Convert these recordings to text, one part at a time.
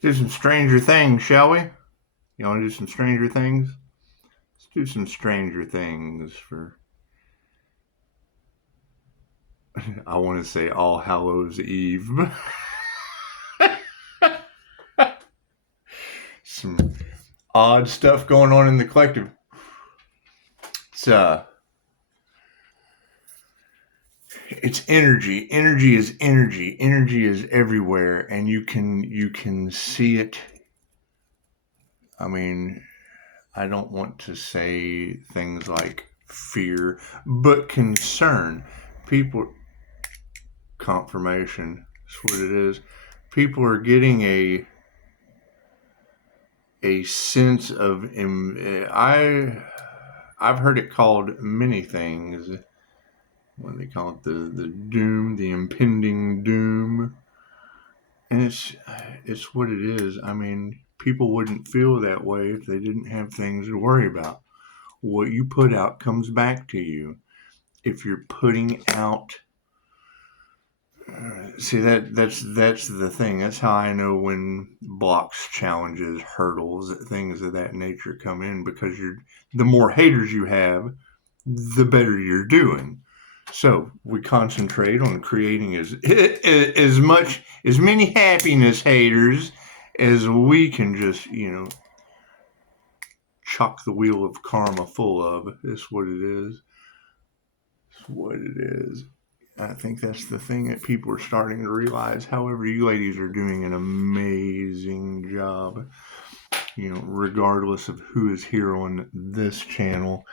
Do some Stranger Things, shall we? You want to do some Stranger Things? Let's do some Stranger Things for, I want to say All Hallows Eve. Some odd stuff going on in the collective. It's energy. Energy is energy. Energy is everywhere, and you can see it. I mean, I don't want to say things like fear, but concern. People, confirmation. That's what it is. People are getting a sense of I've heard it called many things. When they call it the doom, the impending doom, and it's what it is. I mean, people wouldn't feel that way if they didn't have things to worry about. What you put out comes back to you. If you're putting out, see that's the thing. That's how I know when blocks, challenges, hurdles, things of that nature come in, because the more haters you have, the better you're doing. So we concentrate on creating as many happiness haters as we can just chuck the wheel of karma full of. It's what it is. It's what it is. I think that's the thing that people are starting to realize. However, you ladies are doing an amazing job. Regardless of who is here on this channel,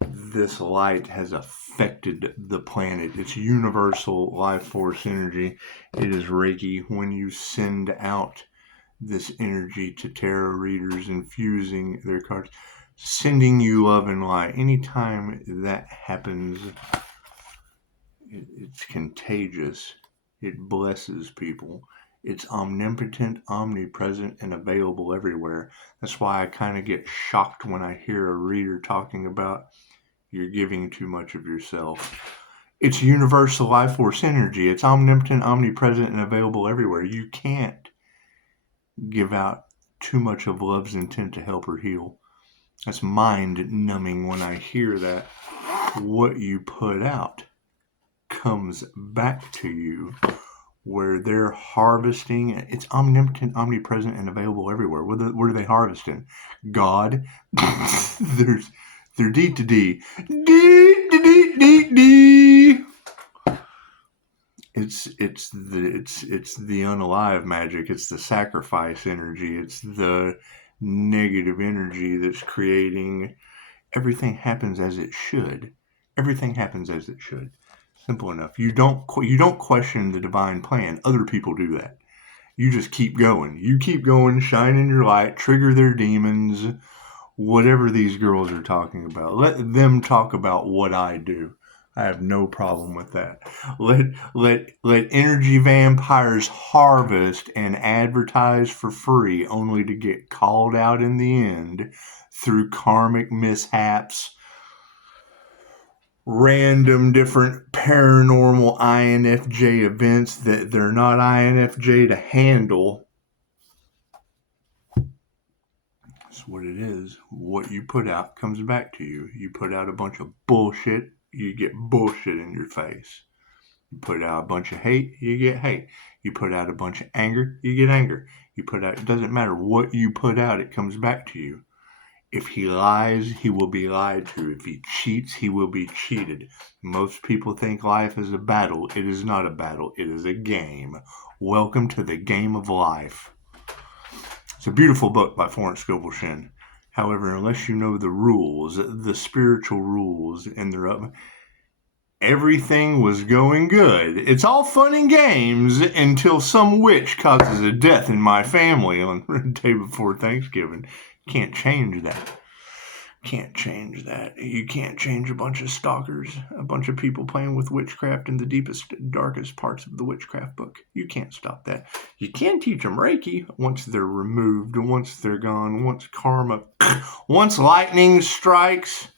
this light has affected the planet. It's universal life force energy. It is Reiki. When you send out this energy to tarot readers, infusing their cards, sending you love and light, anytime that happens, it's contagious. It blesses people. It's omnipotent, omnipresent, and available everywhere. That's why I kind of get shocked when I hear a reader talking about you're giving too much of yourself. It's universal life force energy. It's omnipotent, omnipresent, and available everywhere. You can't give out too much of love's intent to help or heal. That's mind numbing when I hear that. What you put out comes back to you, where they're harvesting. It's omnipotent, omnipresent, and available everywhere. What are they harvesting? God. They're D to D. D. It's the unalive magic. It's the sacrifice energy. It's the negative energy that's creating. Everything happens as it should. Everything happens as it should. Simple enough. You don't question the divine plan. Other people do that. You just keep going. You keep going, shining your light, trigger their demons, whatever these girls are talking about. Let them talk about what I do. I have no problem with that. Let energy vampires harvest and advertise for free, only to get called out in the end through karmic mishaps, random different paranormal INFJ events that they're not INFJ to handle. That's what it is. What you put out comes back to you. You put out a bunch of bullshit, you get bullshit in your face. You put out a bunch of hate, you get hate. You put out a bunch of anger, you get anger. You put out, it doesn't matter what you put out, it comes back to you. If he lies, he will be lied to. If he cheats, he will be cheated. Most people think life is a battle. It is not a battle. It is a game. Welcome to the game of life. It's a beautiful book by Florence Scovel Shinn. However, unless you know the rules, the spiritual rules, and they're up, everything was going good. It's all fun and games until some witch causes a death in my family on the day before Thanksgiving. Can't change that. Can't change that. You can't change a bunch of stalkers, a bunch of people playing with witchcraft in the deepest, darkest parts of the witchcraft book. You can't stop that. You can teach them Reiki once they're removed, once they're gone, once karma, once lightning strikes.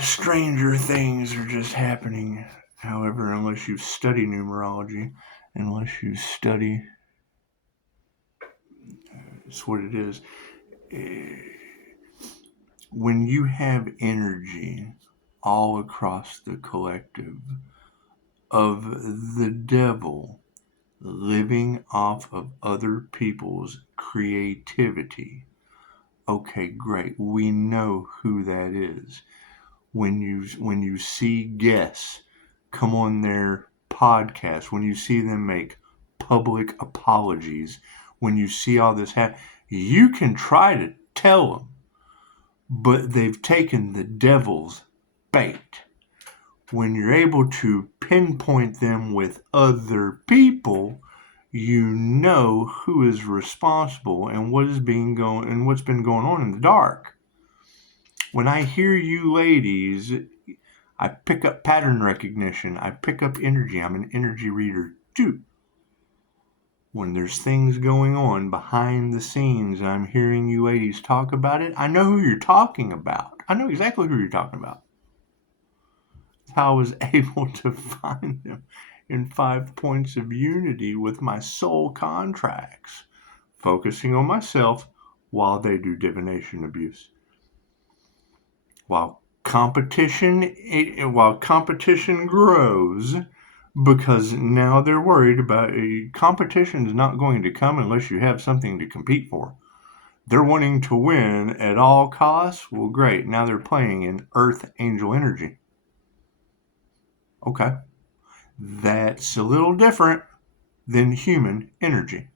Stranger things are just happening. However, unless you study numerology, unless you study It's what it is. When you have energy all across the collective of the devil living off of other people's creativity, okay, great. We know who that is. When you see guests come on their podcast, when you see them make public apologies, when you see all this happen, you can try to tell them, but they've taken the devil's bait. When you're able to pinpoint them with other people, you know who is responsible and what's been going on in the dark. When I hear you ladies, I pick up pattern recognition. I pick up energy. I'm an energy reader too. When there's things going on behind the scenes and I'm hearing you ladies talk about it, I know who you're talking about. I know exactly who you're talking about. That's how I was able to find them in 5 points of unity with my soul contracts, focusing on myself while they do divination abuse. While competition grows, because now they're worried about competition is not going to come unless you have something to compete for. They're wanting to win at all costs. Well, great. Now they're playing in Earth Angel energy. Okay. That's a little different than human energy.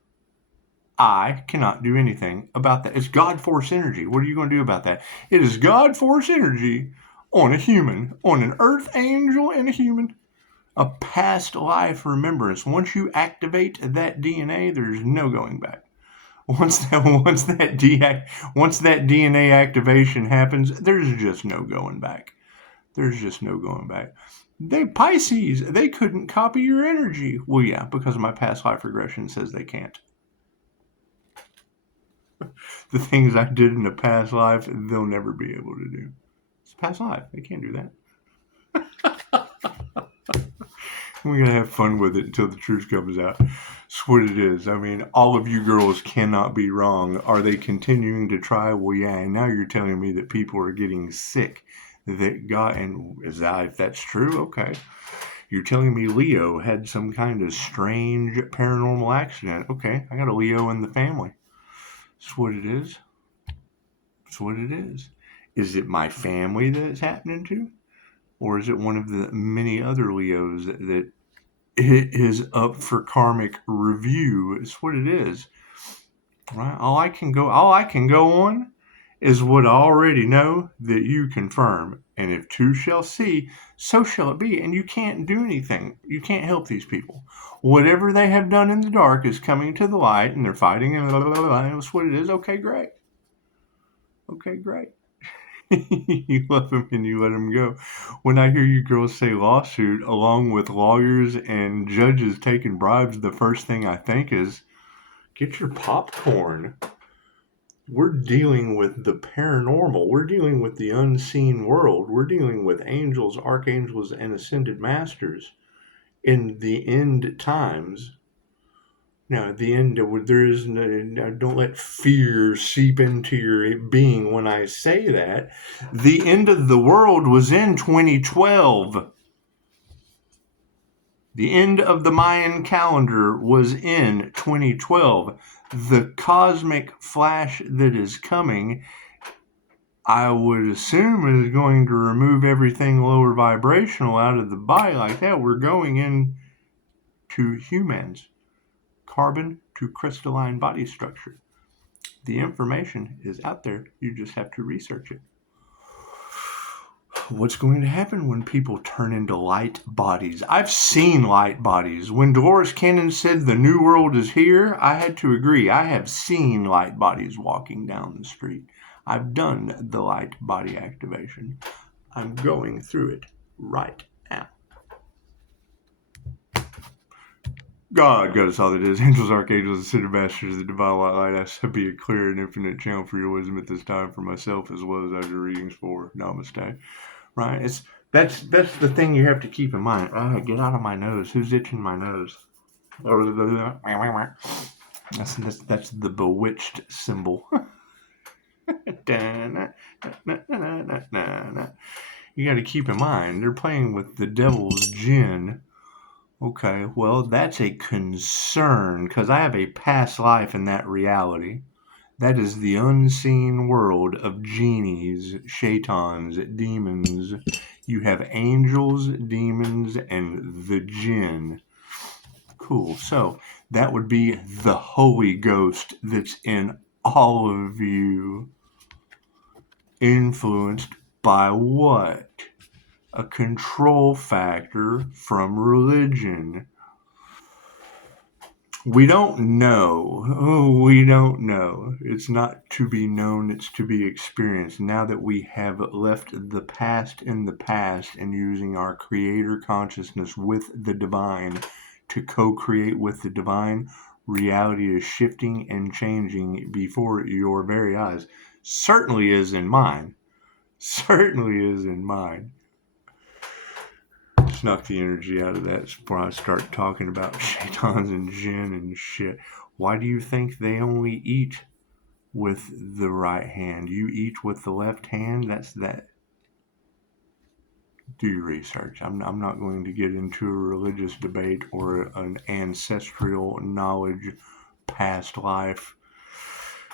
I cannot do anything about that. It's God force energy. What are you going to do about that? It is God force energy on a human, on an earth angel and a human. A past life remembrance. Once you activate that DNA, there's no going back. Once that DNA activation happens, there's just no going back. There's just no going back. Pisces, they couldn't copy your energy. Well, yeah, because my past life regression says they can't. The things I did in a past life, they'll never be able to do. It's past life. They can't do that. We're going to have fun with it until the truth comes out. That's what it is. I mean, all of you girls cannot be wrong. Are they continuing to try? Well, yeah. And now you're telling me that people are getting sick. If that's true, okay. You're telling me Leo had some kind of strange paranormal accident. Okay, I got a Leo in the family. That's what it is. That's what it is. Is it my family that it's happening to? Or is it one of the many other Leos that is up for karmic review? It's what it is. Right? All I can go on is what I already know that you confirm. And if two shall see, so shall it be. And you can't do anything. You can't help these people. Whatever they have done in the dark is coming to the light, and they're fighting, and that's what it is. Okay, great. Okay, great. You love them and you let them go. When I hear you girls say lawsuit, along with lawyers and judges taking bribes, the first thing I think is, get your popcorn. We're dealing with the paranormal. We're dealing with the unseen world. We're dealing with angels, archangels, and ascended masters in the end times. Now, at the end, there is no, don't let fear seep into your being when I say that. The end of the world was in 2012. The end of the Mayan calendar was in 2012. The cosmic flash that is coming, I would assume, is going to remove everything lower vibrational out of the body like that. We're going into humans. Carbon to crystalline body structure. The information is out there. You just have to research it. What's going to happen when people turn into light bodies? I've seen light bodies. When Dolores Cannon said the new world is here, I had to agree. I have seen light bodies walking down the street. I've done the light body activation. I'm going through it right now. God us all that is. Angels, archangels, ascended masters, the divine light. I shall be a clear and infinite channel for your wisdom at this time for myself as well as I do readings for. Namaste. Right? That's the thing you have to keep in mind. Get out of my nose. Who's itching my nose? That's the bewitched symbol. You got to keep in mind, they're playing with the devil's gin. Okay, well, that's a concern because I have a past life in that reality. That is the unseen world of genies, shaitans, demons. You have angels, demons, and the jinn. Cool. So that would be the Holy Ghost that's in all of you. Influenced by what? A control factor from religion. We don't know. Oh, we don't know. It's not to be known, it's to be experienced. Now that we have left the past in the past and using our creator consciousness with the divine to co-create with the divine, reality is shifting and changing before your very eyes. Certainly is in mine. Certainly is in mine. Snuck the energy out of that before I start talking about shaitans and jinn and shit. Why do you think they only eat with the right hand? You eat with the left hand? That's that. Do your research. I'm not going to get into a religious debate or an ancestral knowledge, past life.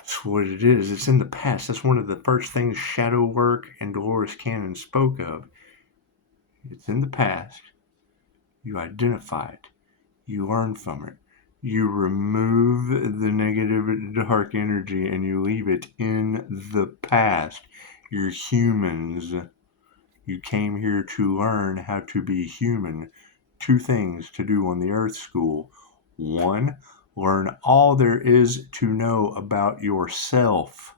It's what it is. It's in the past. That's one of the first things shadow work and Dolores Cannon spoke of. It's in the past. You identify it. You learn from it. You remove the negative dark energy and you leave it in the past. You're humans. You came here to learn how to be human. 2 things to do on the Earth School. 1, learn all there is to know about yourself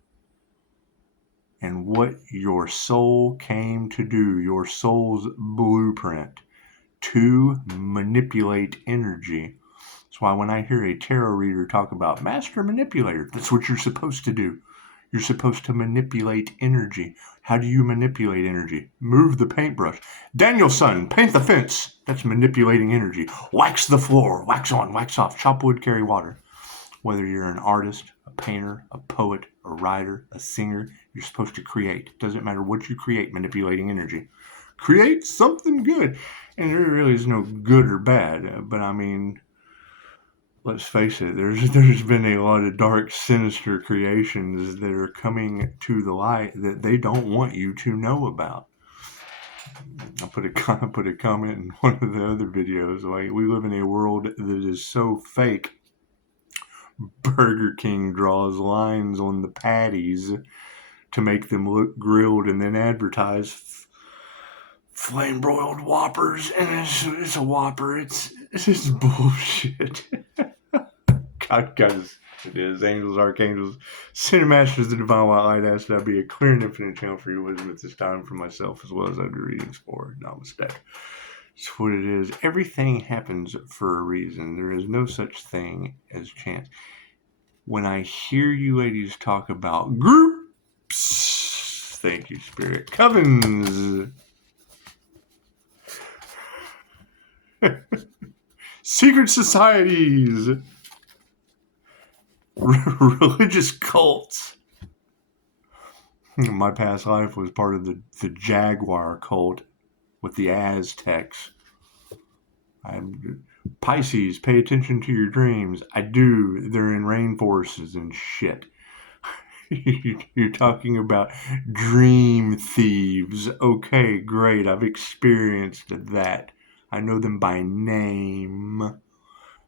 and what your soul came to do, your soul's blueprint. 2, manipulate energy. That's why when I hear a tarot reader talk about master manipulator, that's what you're supposed to do. You're supposed to manipulate energy. How do you manipulate energy? Move the paintbrush. Danielson, paint the fence. That's manipulating energy. Wax the floor. Wax on, wax off. Chop wood, carry water. Whether you're an artist, a painter, a poet, a writer, a singer, you're supposed to create. It doesn't matter what you create, manipulating energy. Create something good. And there really is no good or bad. But I mean, let's face it, there's been a lot of dark, sinister creations that are coming to the light that they don't want you to know about. I put a comment in one of the other videos. Like, we live in a world that is so fake. Burger King draws lines on the patties to make them look grilled and then advertise flame broiled Whoppers, and it's a Whopper. It's just bullshit. God, it is. Angels, archangels, cinemasters, the divine white light, asked that I be a clear and infinite channel for your wisdom at this time for myself as well as other readings for Namaste. It's what it is. Everything happens for a reason. There is no such thing as chance. When I hear you ladies talk about groups, thank you, Spirit, covens, secret societies, religious cults. My past life was part of the Jaguar cult with the Aztecs. Pisces, pay attention to your dreams. I do. They're in rainforests and shit. You're talking about dream thieves. Okay, great. I've experienced that. I know them by name.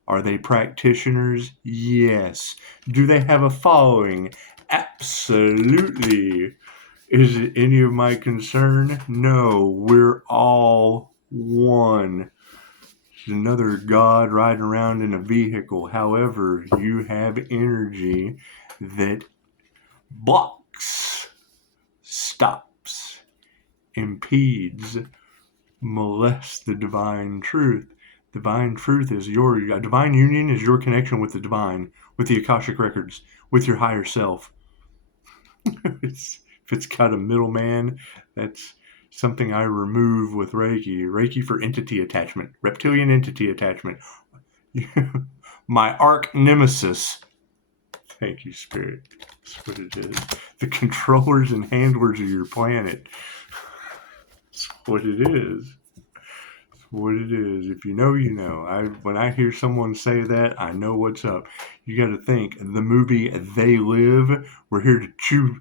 Are they practitioners? Yes. Do they have a following? Absolutely. Is it any of my concern? No. We're all one. There's another God riding around in a vehicle. However, you have energy that blocks, stops, impedes, molests the divine truth. Divine truth is a divine union is your connection with the divine, with the Akashic Records, with your higher self. If it's got a middleman, that's something I remove with Reiki. Reiki for entity attachment, reptilian entity attachment. My arch nemesis, Thank you, Spirit. That's what it is. The controllers and handlers of your planet. That's what it is. What it is. If you know, you know. When I hear someone say that, I know what's up. You got to think the movie They Live. We're here to chew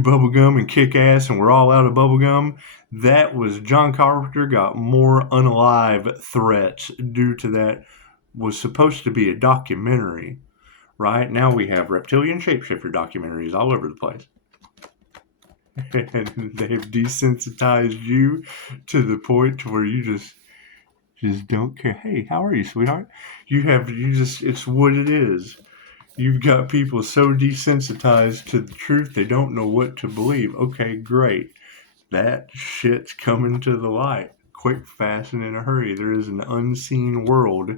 bubblegum and kick ass, and we're all out of bubblegum. That was John Carpenter got more unalive threats due to that. Was supposed to be a documentary, right? Now we have reptilian shapeshifter documentaries all over the place. And they've desensitized you to the point to where you just don't care. Hey, how are you, sweetheart? It's what it is. You've got people so desensitized to the truth they don't know what to believe. Okay, great. That shit's coming to the light. Quick, fast, and in a hurry. There is an unseen world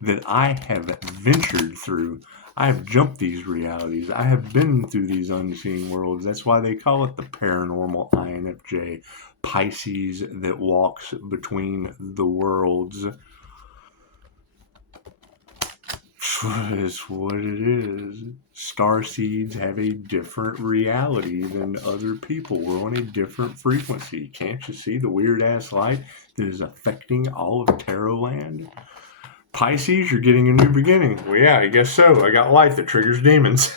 that I have ventured through. I have jumped these realities. I have been through these unseen worlds. That's why they call it the paranormal INFJ. Pisces that walks between the worlds. It's what it is. Starseeds have a different reality than other people. We're on a different frequency. Can't you see the weird ass light that is affecting all of Tarot land? Pisces, you're getting a new beginning. Well, yeah, I guess so. I got light that triggers demons.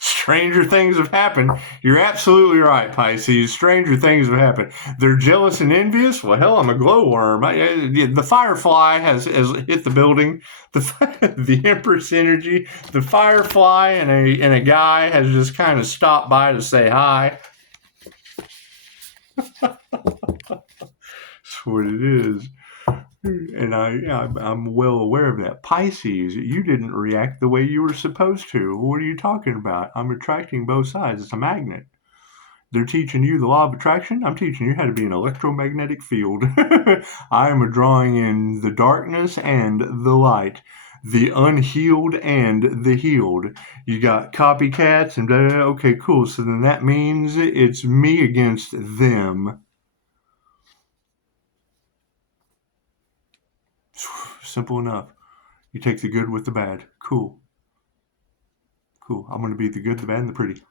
Stranger things have happened. You're absolutely right, Pisces. Stranger things have happened. They're jealous and envious. Well, hell, I'm a glowworm. The firefly has hit the building. The Empress energy. The firefly and a guy has just kind of stopped by to say hi. That's what it is. And I'm well aware of that. Pisces, you didn't react the way you were supposed to. What are you talking about? I'm attracting both sides. It's a magnet. They're teaching you the law of attraction. I'm teaching you how to be an electromagnetic field. I am drawing in the darkness and the light, the unhealed and the healed. You got copycats and blah, blah, blah. Okay, cool. So then that means it's me against them. Simple enough. You take the good with the bad. Cool. I'm going to be the good, the bad, and the pretty.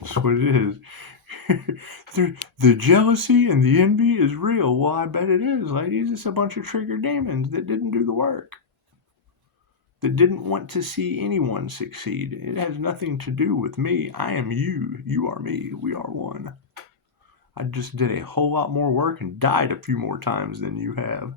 That's what it is. The jealousy and the envy is real. Well, I bet it is, ladies. It's a bunch of triggered demons that didn't do the work. That didn't want to see anyone succeed. It has nothing to do with me. I am you. You are me. We are one. I just did a whole lot more work and died a few more times than you have.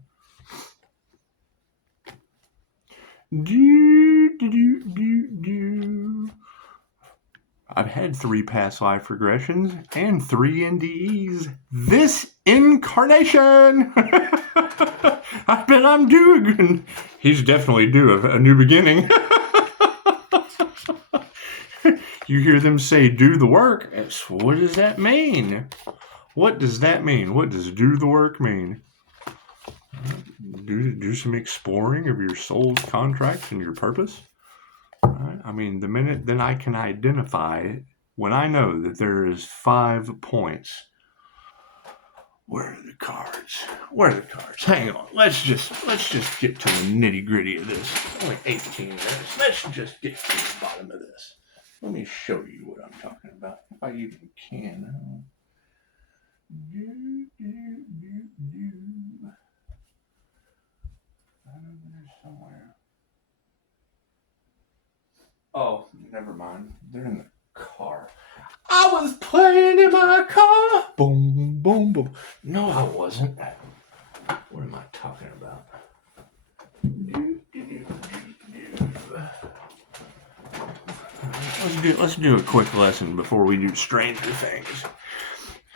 I've had 3 past life regressions and 3 NDEs this incarnation. I bet I'm due. He's definitely due a new beginning. You hear them say, do the work. What does that mean? What does that mean? What does do the work mean? Do some exploring of your soul's contracts and your purpose. Right? I mean, the minute then I can identify, when I know that there is 5 points. Where are the cards? Hang on. Let's just get to the nitty gritty of this. Only 18 minutes. Let's just get to the bottom of this. Let me show you what I'm talking about. If I even can. Somewhere. Oh, never mind. They're in the car. I was playing in my car. Boom, boom, boom. No, I wasn't. What am I talking about? Let's do a quick lesson before we do Stranger Things.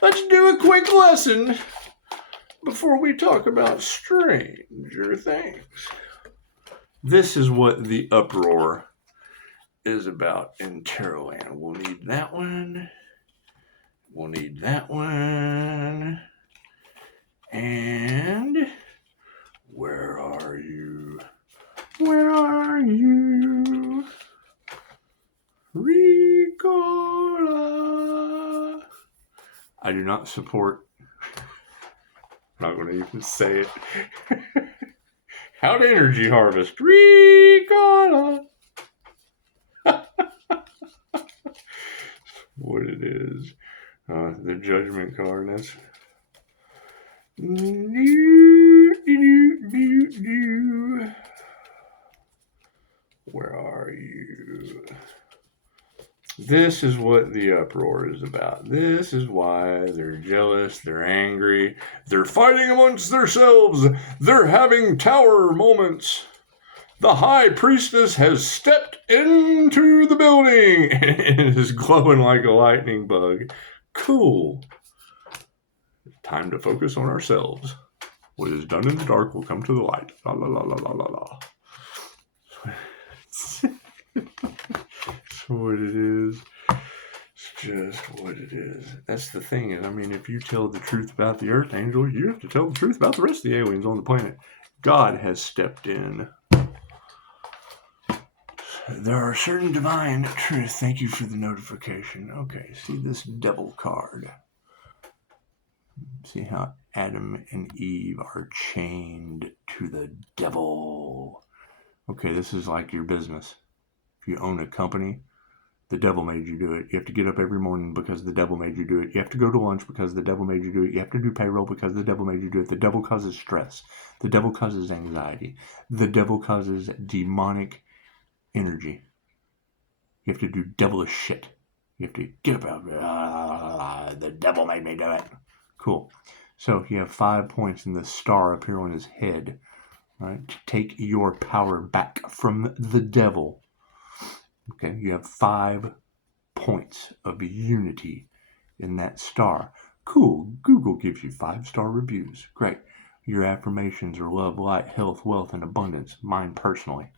Let's do a quick lesson before we talk about Stranger Things. This is what the uproar is about in Tarot land. We'll need that one. We'll need that one. And where are you? Where are you? Ricola. I do not support I'm not going to even say it. How to energy harvest. Ricotta. What it is. The judgment card. That's. Where are you? This is what the uproar is about. This is why they're jealous, they're angry, they're fighting amongst themselves, they're having tower moments. The high priestess has stepped into the building and is glowing like a lightning bug. Cool. Time to focus on ourselves. What is done in the dark will come to the light. La la la la la la la. That's what it is. It's just what it is. That's the thing. And I mean, if you tell the truth about the Earth Angel, you have to tell the truth about the rest of the aliens on the planet. God has stepped in. There are certain divine truths. Thank you for the notification. Okay, see this devil card. See how Adam and Eve are chained to the devil. Okay, this is like your business. If you own a company, the devil made you do it. You have to get up every morning because the devil made you do it. You have to go to lunch because the devil made you do it. You have to do payroll because the devil made you do it. The devil causes stress. The devil causes anxiety. The devil causes demonic energy. You have to do devilish shit. You have to get up. The devil made me do it. Cool. So you have 5 points in the star up here on his head, right? To take your power back from the devil. Okay, you have 5 points of unity in that star. Cool. Google gives you 5-star reviews. Great. Your affirmations are love, light, health, wealth, and abundance. Mine personally.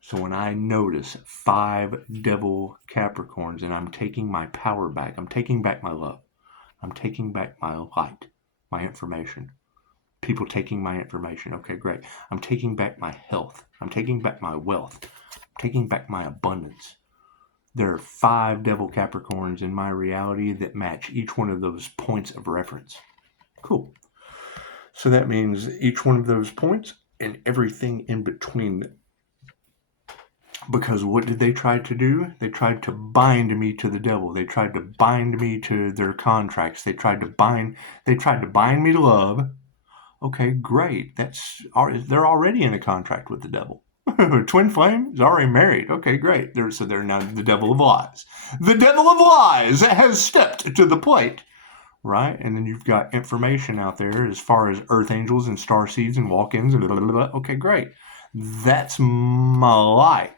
So when I notice 5 devil Capricorns and I'm taking my power back, I'm taking back my love. I'm taking back my light, my information. People taking my information. Okay, great. I'm taking back my health. I'm taking back my wealth. I'm taking back my abundance. There are 5 devil Capricorns in my reality that match each one of those points of reference. Cool. So that means each one of those points and everything in between. Because what did they try to do? They tried to bind me to the devil. They tried to bind me to their contracts. They tried to bind me to love. Okay, great. They're already in a contract with the devil. Twin flame is already married. Okay, great. They're now the devil of lies. The devil of lies has stepped to the plate. Right? And then you've got information out there as far as earth angels and star seeds and walk-ins and blah, blah, blah. Okay, great. That's my light.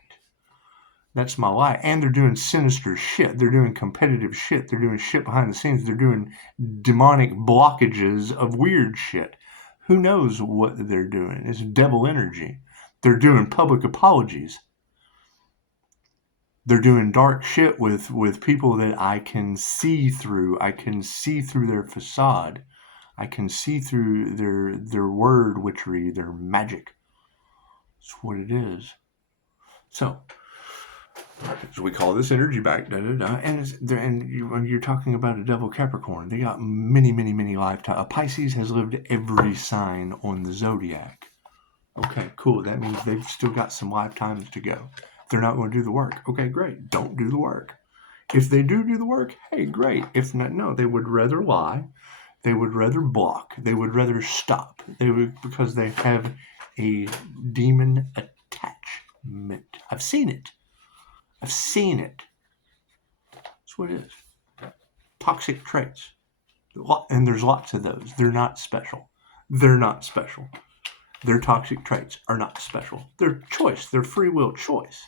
That's my light. And they're doing sinister shit. They're doing competitive shit. They're doing shit behind the scenes. They're doing demonic blockages of weird shit. Who knows what they're doing? It's devil energy. They're doing public apologies. They're doing dark shit with people that I can see through. I can see through their facade. I can see through their word witchery, their magic. That's what it is. So we call this energy back, and when you're talking about a devil Capricorn, they got many, many, many lifetimes. A Pisces has lived every sign on the zodiac. Okay, cool. That means they've still got some lifetimes to go. They're not going to do the work. Okay, great. Don't do the work. If they do the work, hey, great. If not, no, they would rather lie. They would rather block. They would rather stop. Because they have a demon attachment. I've seen it. That's what it is. Toxic traits. And there's lots of those. They're not special. Their toxic traits are not special. They're choice. They're free will choice.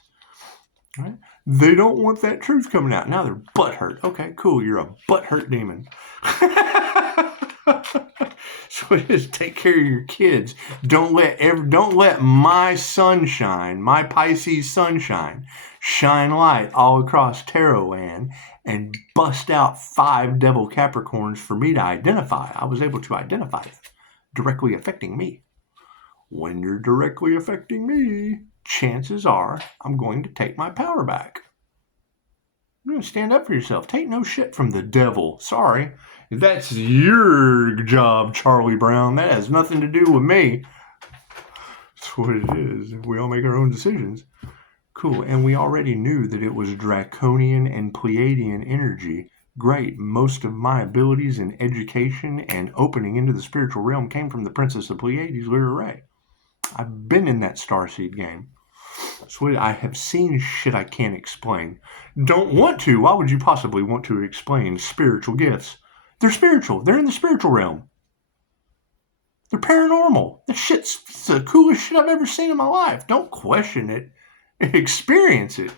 Right? They don't want that truth coming out. Now they're butthurt. Okay, cool. You're a butthurt demon. So it is. Take care of your kids. Don't let my sunshine, my Pisces sunshine, shine light all across tarot land and bust out 5 devil Capricorns for me to identify. I was able to identify it directly affecting me. When you're directly affecting me, chances are I'm going to take my power back. You're going to stand up for yourself. Take no shit from the devil. Sorry. That's your job, Charlie Brown. That has nothing to do with me. That's what it is. We all make our own decisions. Cool. And we already knew that it was Draconian and Pleiadian energy. Great. Most of my abilities in education and opening into the spiritual realm came from the Princess of Pleiades, Lyra Ray. I've been in that starseed game. So I have seen shit I can't explain. Don't want to. Why would you possibly want to explain spiritual gifts? They're spiritual. They're in the spiritual realm. They're paranormal. That shit's the coolest shit I've ever seen in my life. Don't question it. Experience it.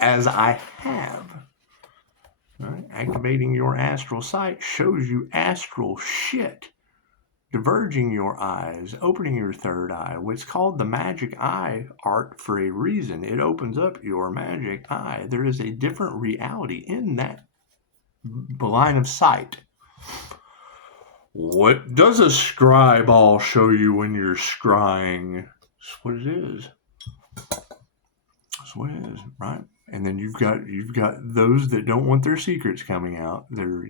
As I have. Right? Activating your astral sight shows you astral shit. Diverging your eyes, opening your third eye. What's called the magic eye art for a reason. It opens up your magic eye. There is a different reality in that line of sight. What does a scribe all show you when you're scrying? That's what it is. That's what it is, right? And then you've got those that don't want their secrets coming out. They're,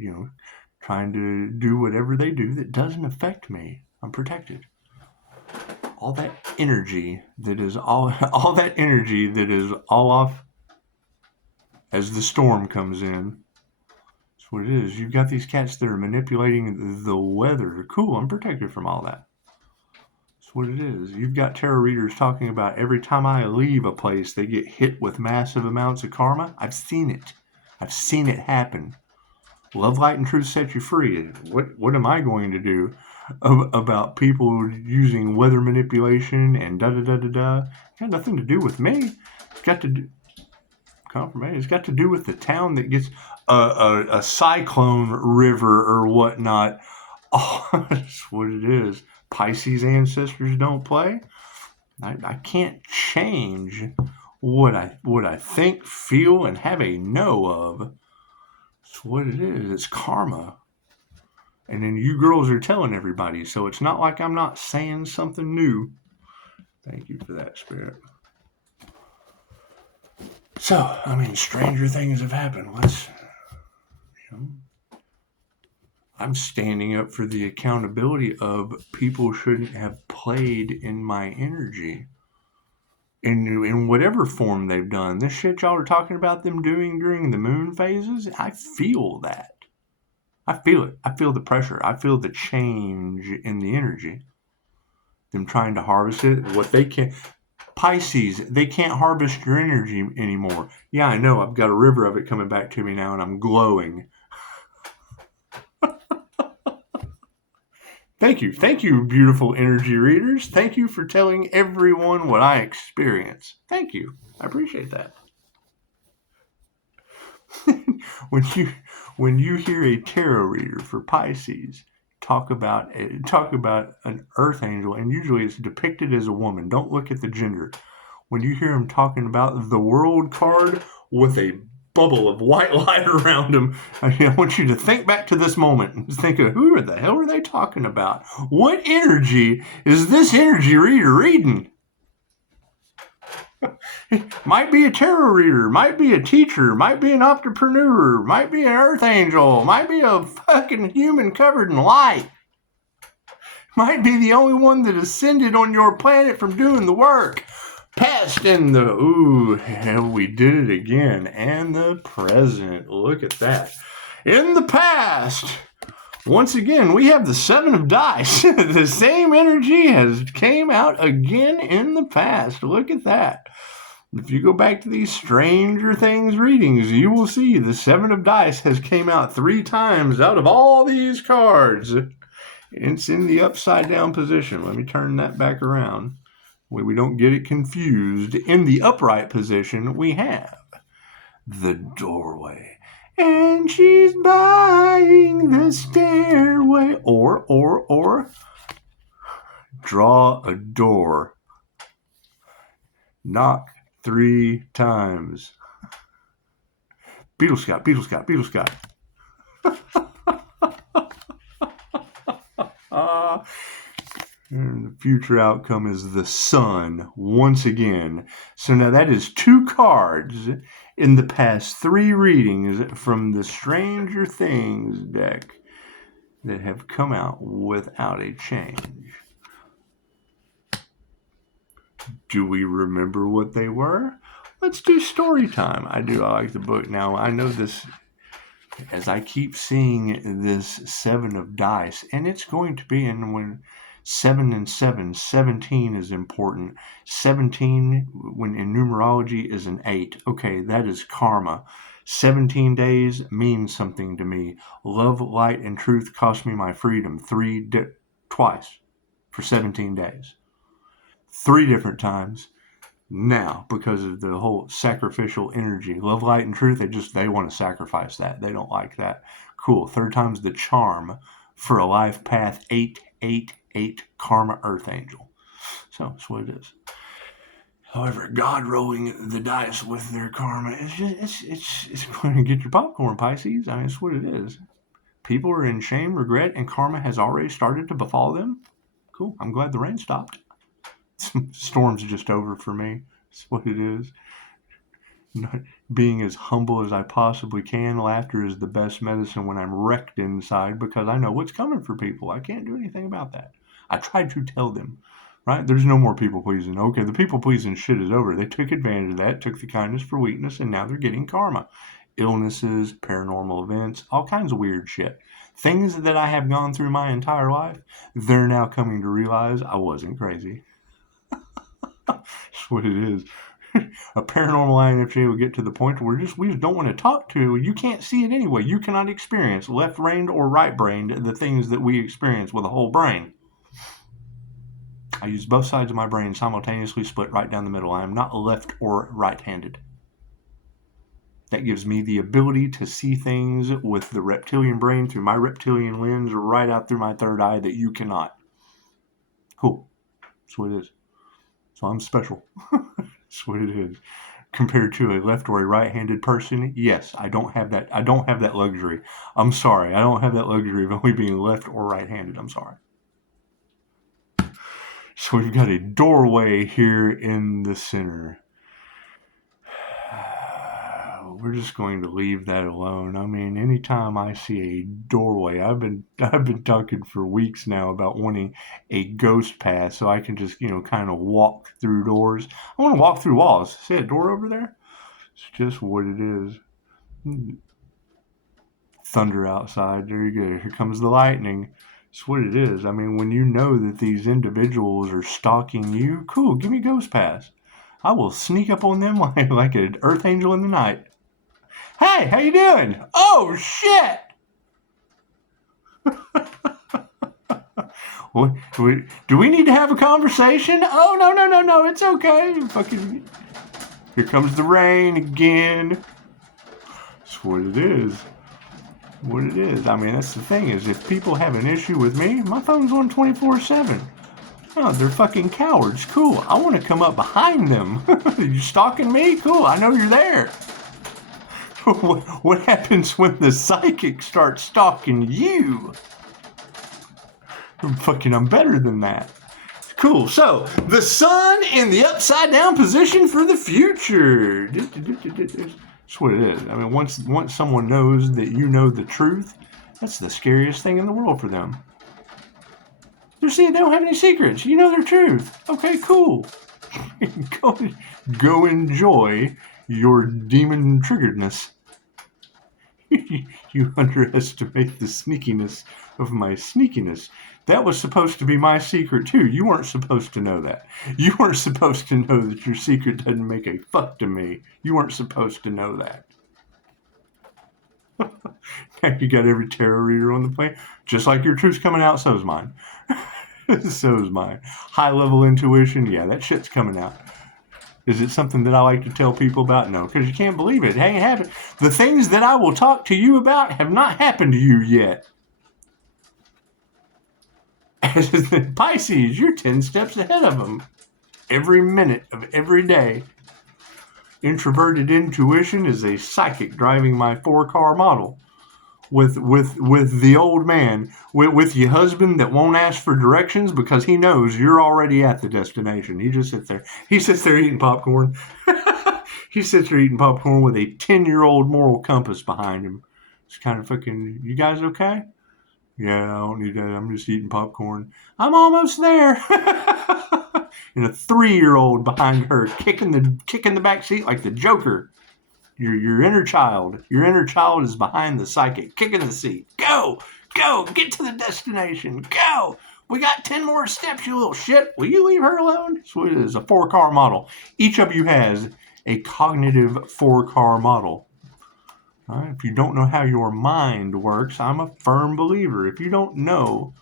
trying to do whatever they do that doesn't affect me. I'm protected. All that energy that is all that energy that is all off as the storm comes in. That's what it is. You've got these cats that are manipulating the weather. Cool, I'm protected from all that. That's what it is. You've got tarot readers talking about every time I leave a place, they get hit with massive amounts of karma. I've seen it. I've seen it happen. Love, light, and truth set you free. What am I going to do about people using weather manipulation and da-da-da-da-da? It's got nothing to do with me. It's got to do... Confirmation. It's got to do with the town that gets a cyclone river or whatnot. Oh, that's what it is. Pisces ancestors don't play. I can't change what I think, feel, and have a know of. That's what it is. It's karma. And then you girls are telling everybody, so it's not like I'm not saying something new. Thank you for that, Spirit. So, stranger things have happened. I'm standing up for the accountability of people shouldn't have played in my energy. In whatever form they've done. This shit y'all are talking about them doing during the moon phases, I feel that. I feel it. I feel the pressure. I feel the change in the energy. Them trying to harvest it. What they can... Pisces, they can't harvest your energy anymore. Yeah, I know. I've got a river of it coming back to me now, and I'm glowing. Thank you. Thank you, beautiful energy readers. Thank you for telling everyone what I experience. Thank you. I appreciate that. when you hear a tarot reader for Pisces talk about an earth angel, and usually it's depicted as a woman. Don't look at the gender. When you hear him talking about the world card with a bubble of white light around him, I want you to think back to this moment and think of who the hell are they talking about? What energy is this energy reader reading? Might be a tarot reader, might be a teacher, might be an entrepreneur, might be an earth angel, might be a fucking human covered in light. Might be the only one that ascended on your planet from doing the work. Past and the... Ooh, hell, we did it again. And the present. Look at that. In the past, once again, we have the 7 of dice. The same energy has came out again in the past. Look at that. If you go back to these Stranger Things readings, you will see the 7 of dice has came out 3 times out of all these cards. It's in the upside down position. Let me turn that back around. We don't get it confused. In the upright position, we have the doorway. And she's buying the stairway. Or, draw a door. Knock 3 times. Beetle Scout, Beetle Scout, Beetle Scout. And the future outcome is the sun once again. So now that is 2 cards in the past 3 readings from the Stranger Things deck that have come out without a change. Do we remember what they were? Let's do story time. I like the book. Now, I know this, as I keep seeing this 7 of dice, and it's going to be, and when 7 and 7, 17 is important. 17, when in numerology, is an 8. Okay, that is karma. 17 days means something to me. Love, light, and truth cost me my freedom twice for 17 days. 3 different times. Now, because of the whole sacrificial energy, love, light, and truth, they want to sacrifice that. They don't like that. Cool. 3rd time's the charm for a life path. 888 karma earth angel. So that's what it is. However, God rolling the dice with their karma it's going to get your popcorn, Pisces. I mean, it's what it is. People are in shame, regret, and karma has already started to befall them. Cool. I'm glad the rain stopped. Storm's just over for me. That's what it is. Not being as humble as I possibly can. Laughter is the best medicine when I'm wrecked inside, because I know what's coming for people. I can't do anything about that. I tried to tell them, right? There's no more people pleasing. Okay, the people pleasing shit is over. They took advantage of that, took the kindness for weakness, and now they're getting karma. Illnesses, paranormal events, all kinds of weird shit. Things that I have gone through my entire life, they're now coming to realize I wasn't crazy. That's what it is. A paranormal INFJ will get to the point where we just don't want to talk to. You can't see it anyway. You cannot experience left-brained or right-brained the things that we experience with a whole brain. I use both sides of my brain simultaneously, split right down the middle. I am not left or right-handed. That gives me the ability to see things with the reptilian brain through my reptilian lens right out through my 3rd eye that you cannot. Cool. That's what it is. So I'm special. That's what it is. Compared to a left or a right-handed person, yes, I don't have that. I don't have that luxury. I'm sorry. I don't have that luxury of only being left or right-handed. I'm sorry. So we've got a doorway here in the center. We're just going to leave that alone. I mean, anytime I see a doorway, I've been talking for weeks now about wanting a ghost path so I can just, kind of walk through doors. I want to walk through walls. See a door over there? It's just what it is. Thunder outside. There you go. Here comes the lightning. It's what it is. I mean, when you know that these individuals are stalking you, cool, give me ghost pass. I will sneak up on them like an earth angel in the night. Hey, how you doing? Oh, shit! Do we need to have a conversation? Oh, no, it's okay. Fucking, here comes the rain again. That's what it is. What it is. I mean, that's the thing, is if people have an issue with me, my phone's on 24/7. Oh, they're fucking cowards. Cool. I want to come up behind them. You stalking me? Cool. I know you're there. What happens when the psychic starts stalking you? I'm better than that. Cool. So, the sun in the upside down position for the future. That's what it is. I mean, once someone knows that you know the truth, that's the scariest thing in the world for them. They're saying they don't have any secrets. You know their truth. Okay, cool. Go enjoy your demon triggeredness. You underestimate the sneakiness of my sneakiness. That was supposed to be my secret too. You weren't supposed to know that. You weren't supposed to know that your secret doesn't make a fuck to me. You weren't supposed to know that. Now you got every tarot reader on the planet. Just like your truth's coming out, so's mine. So's mine. High level intuition, yeah, that shit's coming out. Is it something that I like to tell people about? No, because you can't believe it. It ain't happened. The things that I will talk to you about have not happened to you yet. Pisces, you're 10 steps ahead of them. Every minute of every day. Introverted intuition is a psychic driving my 4-car model. with the old man, with your husband that won't ask for directions because he knows you're already at the destination. He just sits there. He sits there eating popcorn. He sits there eating popcorn with a 10-year-old moral compass behind him. It's kind of fucking, you guys okay? Yeah, I don't need that. I'm just eating popcorn. I'm almost there. And a 3-year-old behind her kicking the back seat like the Joker. Your inner child. Your inner child is behind the psychic, kicking the seat. Go, get to the destination. Go. We got 10 more steps, you little shit. Will you leave her alone? So it is a 4-car model. Each of you has a cognitive 4-car model. If you don't know how your mind works, I'm a firm believer. If you don't know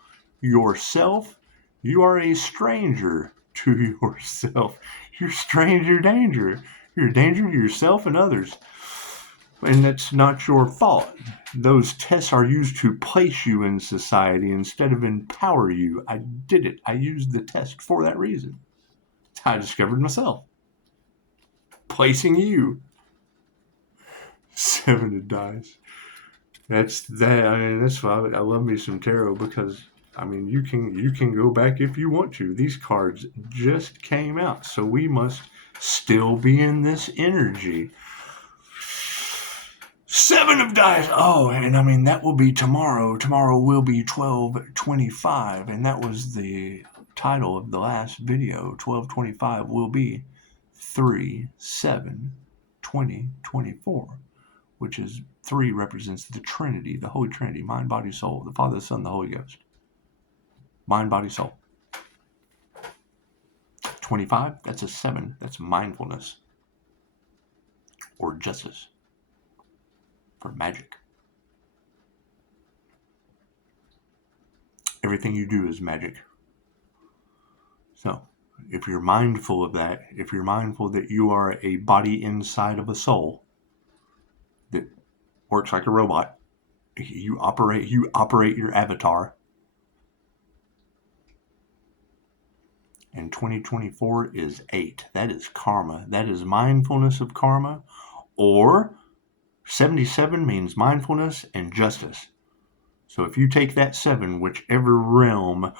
yourself, you are a stranger to yourself. You're stranger danger. You're a danger to yourself and others. And that's not your fault. Those tests are used to place you in society instead of empower you. I did it. I used the test for that reason. I discovered myself. Placing you. 7 of dice. That's that. I mean, that's why I love me some tarot, because I mean, you can go back if you want to. These cards just came out, so we must still be in this energy. 7 of dice. Oh, and I mean, that will be tomorrow. Tomorrow will be 12/25, and that was the title of the last video. 12/25 will be 3/7/2024. Which is 3 represents the Trinity, the Holy Trinity, mind, body, soul, the Father, the Son, the Holy Ghost. Mind, body, soul. 25, that's a 7. That's mindfulness. Or justice. For magic. Everything you do is magic. So, if you're mindful of that, if you're mindful that you are a body inside of a soul, that works like a robot. You operate your avatar. And 2024 is 8. That is karma. That is mindfulness of karma. Or 77 means mindfulness and justice. So if you take that 7, whichever realm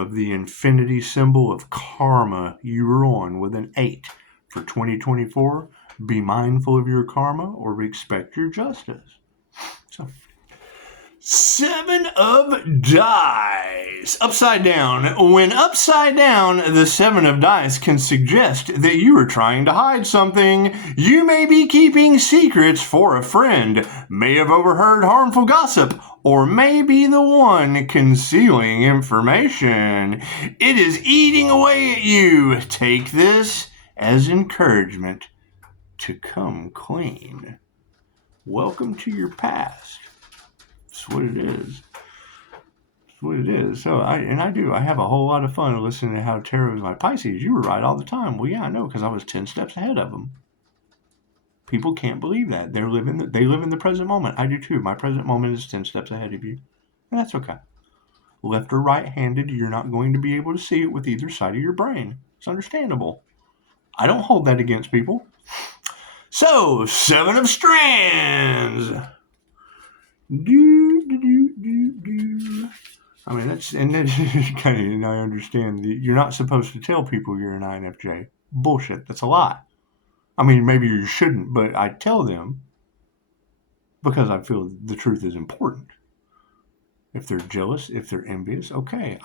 of the infinity symbol of karma you are on, with an 8 for 2024, be mindful of your karma or expect your justice. So, 7 of dice. Upside down. When upside down, the 7 of dice can suggest that you are trying to hide something. You may be keeping secrets for a friend, may have overheard harmful gossip, or may be the one concealing information. It is eating away at you. Take this as encouragement to come clean. Welcome to your past. That's what it is. That's what it is. So I have a whole lot of fun listening to how tarot is like, Pisces, you were right all the time. Well, yeah, I know, because I was 10 steps ahead of them. People can't believe that. They live in the present moment. I do too. My present moment is 10 steps ahead of you. And that's okay. Left or right-handed, you're not going to be able to see it with either side of your brain. It's understandable. I don't hold that against people. So, 7 of strands. I mean, that's kind of, and I understand that you're not supposed to tell people you're an INFJ. Bullshit. That's a lie. I mean, maybe you shouldn't, but I tell them because I feel the truth is important. If they're jealous, if they're envious, okay.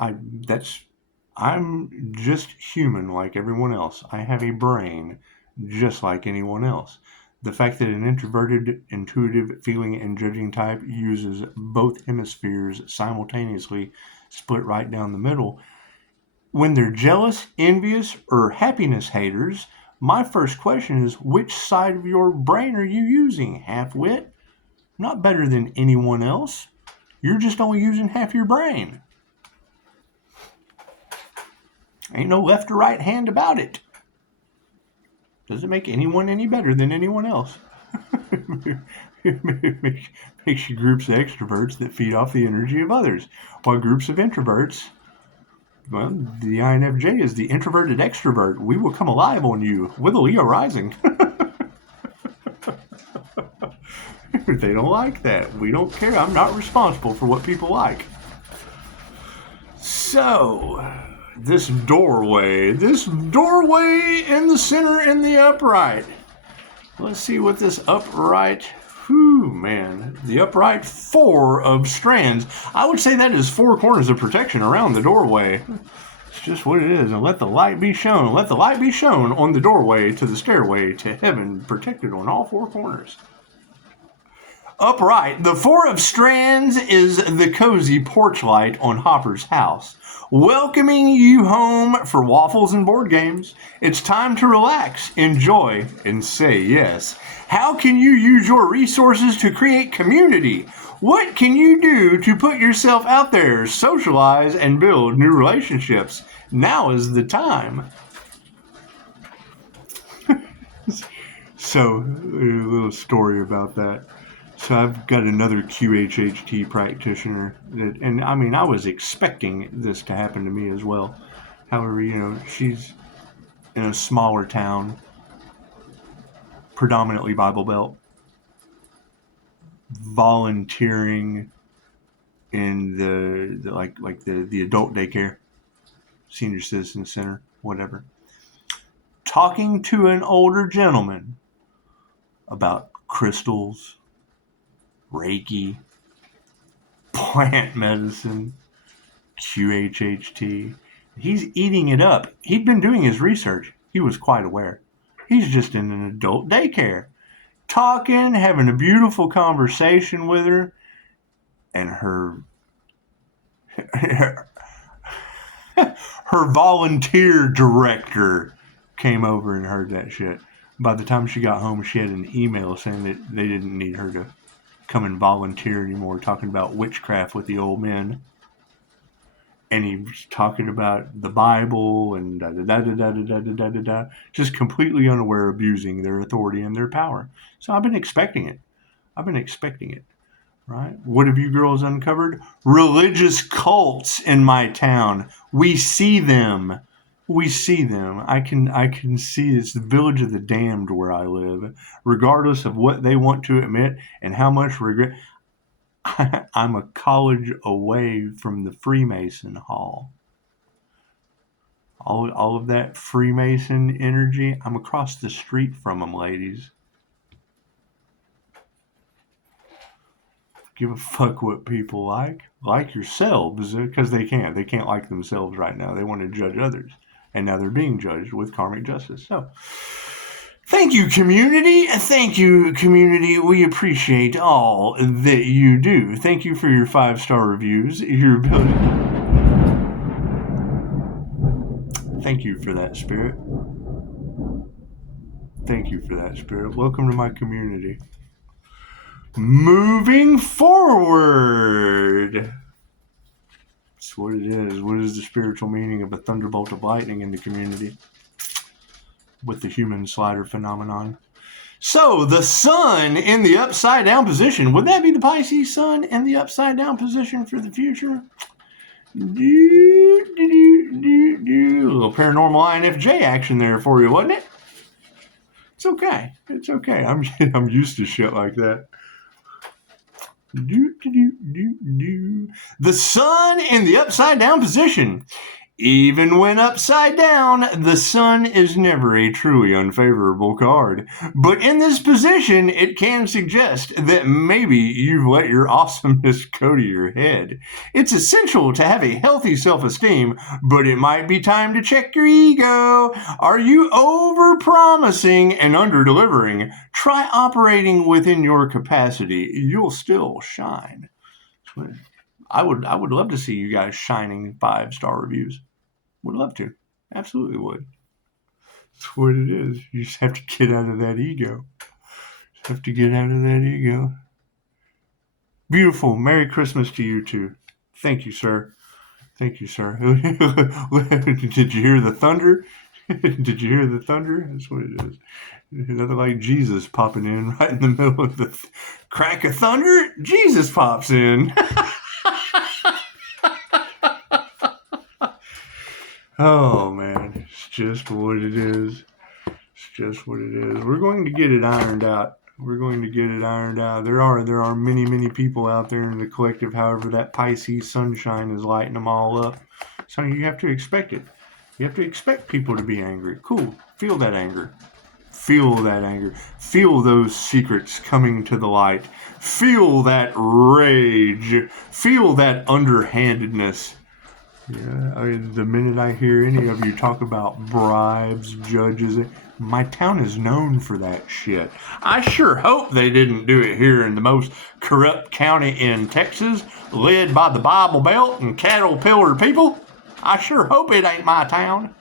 I'm just human like everyone else. I have a brain just like anyone else. The fact that an introverted, intuitive, feeling, and judging type uses both hemispheres simultaneously, split right down the middle. When they're jealous, envious, or happiness haters, my first question is, which side of your brain are you using? Half-wit? Not better than anyone else. You're just only using half your brain. Ain't no left or right hand about it. Doesn't make anyone any better than anyone else. It makes you groups of extroverts that feed off the energy of others, while groups of introverts, well, the INFJ is the introverted extrovert. We will come alive on you with a Leo rising. They don't like that. We don't care. I'm not responsible for what people like. So, this doorway in the center in the upright. Let's see what this upright, man, the upright 4 of strands. I would say that is 4 corners of protection around the doorway. It's just what it is. And let the light be shown. Let the light be shown on the doorway to the stairway to heaven, protected on all 4 corners. Upright, the 4 of strands is the cozy porch light on Hopper's house, welcoming you home for waffles and board games. It's time to relax, enjoy, and say yes. How can you use your resources to create community? What can you do to put yourself out there, socialize, and build new relationships? Now is the time. So, a little story about that. So I've got another QHHT practitioner and I mean, I was expecting this to happen to me as well. However, she's in a smaller town, predominantly Bible Belt, volunteering in the adult daycare, senior citizen center, whatever, talking to an older gentleman about crystals, Reiki, plant medicine, QHHT. He's eating it up. He'd been doing his research. He was quite aware. He's just in an adult daycare, talking, having a beautiful conversation with her, and her volunteer director came over and heard that shit. By the time she got home, she had an email saying that they didn't need her to come and volunteer anymore, talking about witchcraft with the old men. And he was talking about the Bible and da-da-da-da-da-da-da-da-da, just completely unaware, abusing their authority and their power. So I've been expecting it, right? What have you girls uncovered? Religious cults in my town. We see them. I can see it's the village of the damned where I live, regardless of what they want to admit and how much regret. I'm a college away from the Freemason Hall. All of that Freemason energy, I'm across the street from them, ladies. Give a fuck what people like. Like yourselves, because they can't. They can't like themselves right now. They want to judge others. And now they're being judged with karmic justice. So, thank you, community. Thank you, community. We appreciate all that you do. Thank you for your 5-star reviews. Your ability. Thank you for that, Spirit. Thank you for that, Spirit. Welcome to my community. Moving forward. That's what it is. What is the spiritual meaning of a thunderbolt of lightning in the community with the human slider phenomenon? So, the sun in the upside down position. Would that be the Pisces sun in the upside down position for the future? A little paranormal INFJ action there for you, wasn't it? It's okay. It's okay. I'm used to shit like that. The sun in the upside down position. Even when upside down, the sun is never a truly unfavorable card. But in this position, it can suggest that maybe you've let your awesomeness go to your head. It's essential to have a healthy self-esteem, but it might be time to check your ego. Are you over-promising and under-delivering? Try operating within your capacity. You'll still shine. I would love to see you guys shining 5-star reviews. Would love to. Absolutely would. That's what it is. You just have to get out of that ego. Just have to get out of that ego. Beautiful. Merry Christmas to you too. Thank you, sir. Thank you, sir. Did you hear the thunder? Did you hear the thunder? That's what it is. Nothing like Jesus popping in right in the middle of the crack of thunder. Jesus pops in. Oh, man, it's just what it is. It's just what it is. We're going to get it ironed out. We're going to get it ironed out. There are many people out there in the collective. However, that Pisces sunshine is lighting them all up. So you have to expect it. You have to expect people to be angry. Cool. Feel that anger. Feel that anger. Feel those secrets coming to the light. Feel that rage. Feel that underhandedness. Yeah, I mean, the minute I hear any of you talk about bribes, judges, my town is known for that shit. I sure hope they didn't do it here in the most corrupt county in Texas, led by the Bible Belt and cattle pillar people. I sure hope it ain't my town.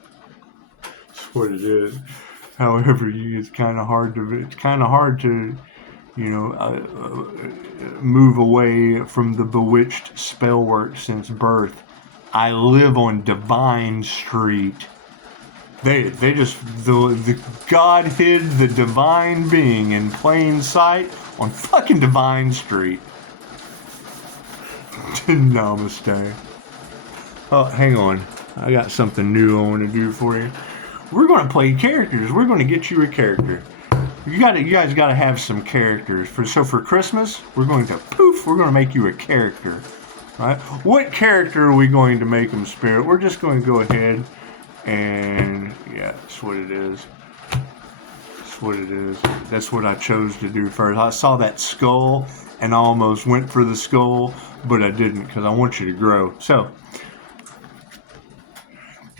That's what it is. However, it's kind of hard to move away from the bewitched spell work since birth. I live on Divine Street. They just the God hid the divine being in plain sight on fucking Divine Street. Namaste. Oh, hang on. I got something new I want to do for you. We're going to play characters. We're going to get you a character. You guys got to have some characters. So for Christmas, we're going to make you a character. Right? What character are we going to make them, Spirit? We're just going to go ahead and, yeah, that's what it is. That's what it is. That's what I chose to do first. I saw that skull and I almost went for the skull, but I didn't because I want you to grow. So,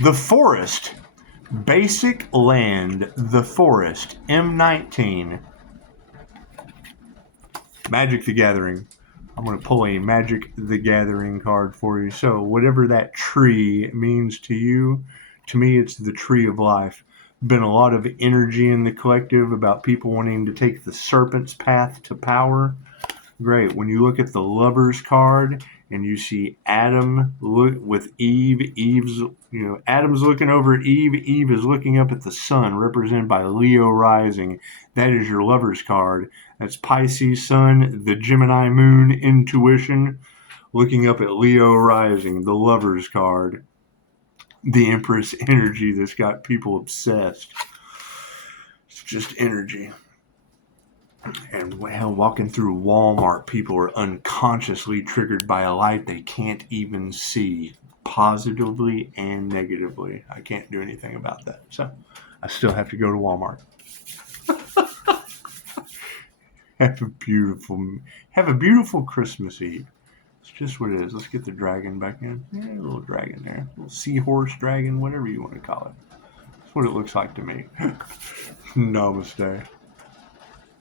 the Forest. Basic Land. The Forest. M19. Magic the Gathering. I'm going to pull a Magic the Gathering card for you. So whatever that tree means to you, to me it's the tree of life. Been a lot of energy in the collective about people wanting to take the serpent's path to power. Great. When you look at the Lover's card and you see Adam with Eve, Adam's looking over at Eve, Eve is looking up at the sun, represented by Leo rising. That is your Lover's card. That's Pisces sun, the Gemini moon, intuition, looking up at Leo rising, the Lover's card. The Empress energy that's got people obsessed. It's just energy. And walking through Walmart, people are unconsciously triggered by a light they can't even see, positively and negatively. I can't do anything about that. So I still have to go to Walmart. Have a beautiful Christmas Eve. It's just what it is. Let's get the dragon back in. Yeah, a little dragon there. A little seahorse dragon, whatever you want to call it. That's what it looks like to me. Namaste.